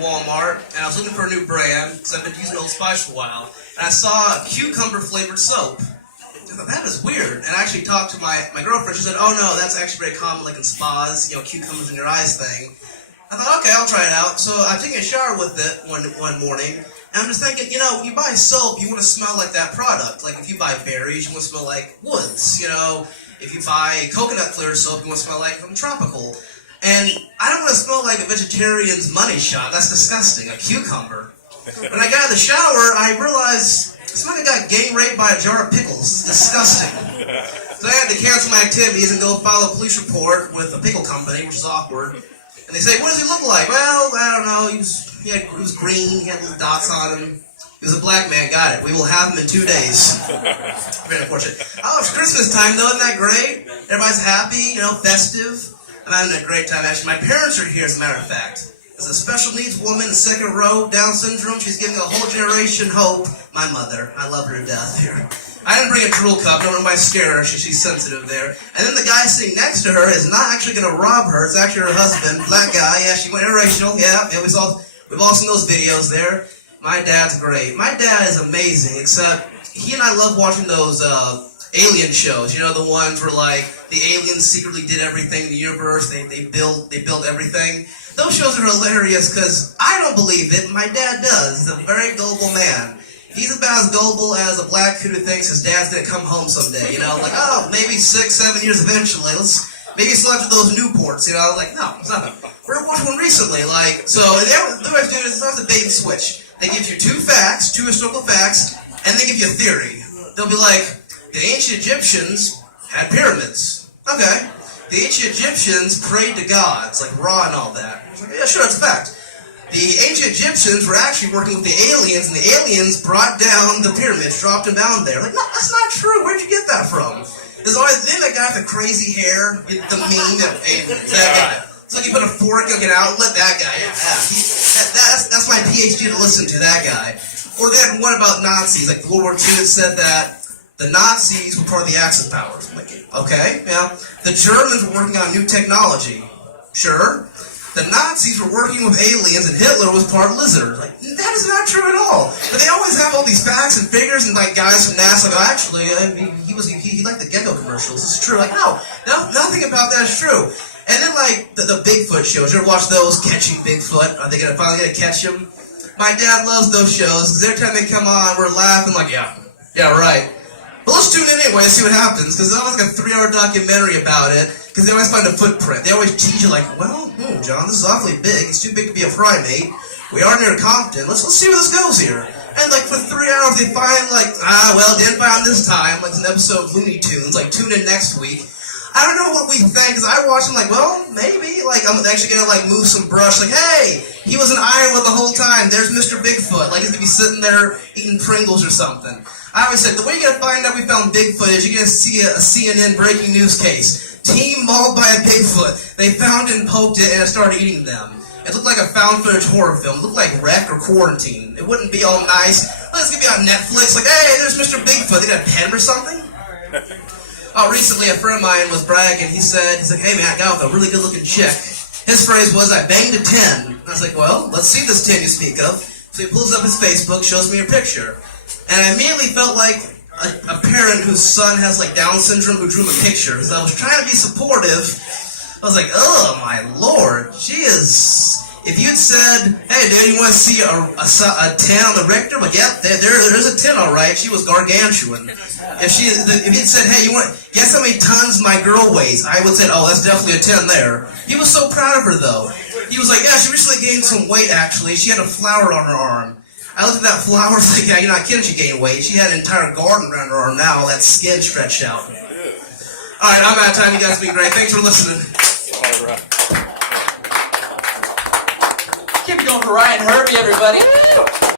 Walmart, and I was looking for a new brand because I've been using Old Spice for a while, and I saw cucumber-flavored soap. I thought, that is weird, and I actually talked to my girlfriend. She said, oh no, that's actually very common, like in spas, cucumbers in your eyes thing. I thought, okay, I'll try it out. So I'm taking a shower with it one morning, and I'm just thinking, you buy soap, you want to smell like that product. Like if you buy berries, you want to smell like woods, If you buy coconut-flavored soap, you want to smell like something tropical. And I don't want to smell like a vegetarian's money shot. That's disgusting. A cucumber. When I got out of the shower, I realized I smelled like I got gang raped by a jar of pickles. This is disgusting. So I had to cancel my activities and go file a police report with a pickle company, which is awkward. And they say, what does he look like? Well, I don't know. He was green. He had little dots on him. He was a black man. Got it. We will have him in 2 days. Very unfortunate. Oh, it's Christmas time, though. Isn't that great? Everybody's happy, festive. I'm having a great time, actually. My parents are here, as a matter of fact. There's a special needs woman in second row, Down syndrome. She's giving a whole generation hope. My mother. I love her to death here. I didn't bring a drool cup. Don't nobody scare her. She's sensitive there. And then the guy sitting next to her is not actually going to rob her. It's actually her husband, black guy. Yeah, she went interracial. Yeah, we've all seen those videos there. My dad's great. My dad is amazing, except he and I love watching those alien shows. The ones where the aliens secretly did everything in the universe. They built everything. Those shows are hilarious because I don't believe it. My dad does. He's a very gullible man. He's about as gullible as a black kid who thinks his dad's gonna come home someday. Maybe 6-7 years eventually. Maybe still after those Newports. No, it's not. We're watching one recently. So the way they do it is it's a bait and switch. They give you two historical facts, and they give you a theory. They'll be like, the ancient Egyptians had pyramids. Okay. The ancient Egyptians prayed to gods, like Ra and all that. I was like, yeah, sure, that's a fact. The ancient Egyptians were actually working with the aliens, and the aliens brought down the pyramids, dropped them down there. No, that's not true. Where'd you get that from? There's always then that guy with the crazy hair, the meme, that guy. It's like you put a fork in an outlet, that guy. That's my PhD to listen to, that guy. Or they had one about Nazis, like World War II, that said that the Nazis were part of the Axis powers. I'm like, okay, yeah. The Germans were working on new technology. Sure. The Nazis were working with aliens, and Hitler was part lizard. That is not true at all. But they always have all these facts and figures, and guys from NASA go, actually, he liked the gecko commercials. It's true. No, nothing about that is true. And then the Bigfoot shows. You ever watch those? Catching Bigfoot? Are they finally gonna catch him? My dad loves those shows because every time they come on, we're laughing yeah, right. But let's tune in anyway and see what happens, because there's always a 3-hour documentary about it, because they always find a footprint. They always tease you John, this is awfully big. It's too big to be a primate. We are near Compton. Let's see where this goes here. And for 3 hours they find didn't find this time, an episode of Looney Tunes, tune in next week. I don't know what we think, because I watch them maybe, I'm actually gonna move some brush, hey, he was in Iowa the whole time, there's Mr. Bigfoot, he's gonna be sitting there eating Pringles or something. I always said, the way you're gonna find out we found Bigfoot is you're gonna see a CNN breaking news case. Team mauled by a Bigfoot. They found it and poked it, and it started eating them. It looked like a found footage horror film. It looked like Wreck or Quarantine. It wouldn't be all nice. It's gonna be on Netflix, hey, there's Mr. Bigfoot. They got a pen or something? Recently a friend of mine was bragging. He's like, hey man, I got with a really good looking chick. His phrase was, I banged a 10. I was like, well, let's see this 10 you speak of. So he pulls up his Facebook, shows me a picture. And I immediately felt like a parent whose son has Down syndrome who drew him a picture. Because I was trying to be supportive. I was like, oh my lord, she is... If you'd said, hey dude, you want to see a 10 on the Richter? There's a 10 alright. She was gargantuan. If you'd said, hey, guess how many tons my girl weighs? I would say, oh, that's definitely a 10 there. He was so proud of her though. He was like, yeah, she recently gained some weight actually. She had a flower on her arm. I looked at that flower, I was like, yeah, you're not kidding, she gained weight. She had an entire garden around her arm now, that skin stretched out. Alright, I'm out of time. You guys have been great. Thanks for listening. Alright. Keep it going for Ryan Hervey, everybody.